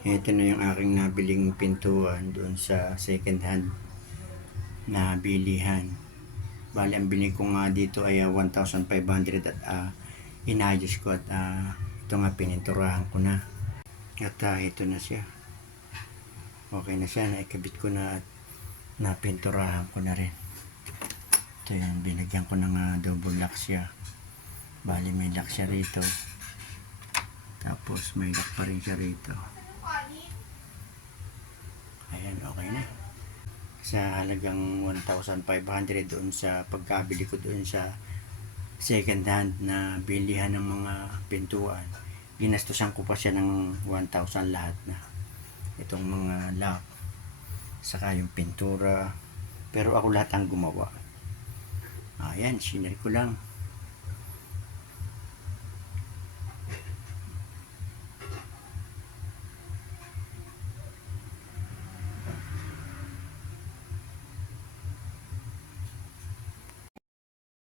Ito na yung aking nabiling pintuan doon sa second hand na bilihan. Bali, ang bili ko nga dito ay 1,500 at inayos ko at ito nga pininturahan ko na. At ito na siya. Okay na siya, naikabit ko na at napinturahan ko na rin. Ito yan, binagyan ko ng double lock siya. Bali, may lock siya rito. Tapos may lock pa rin siya rito. Ayan, okay na. Sa halagang 1,500 doon sa pagkabili ko doon sa second hand na bilihan ng mga pintuan, ginastusan ko pa siya ng 1,000 lahat na. Itong mga lock, saka yung pintura. Pero ako lahat ang gumawa. Ayan, sinare ko lang.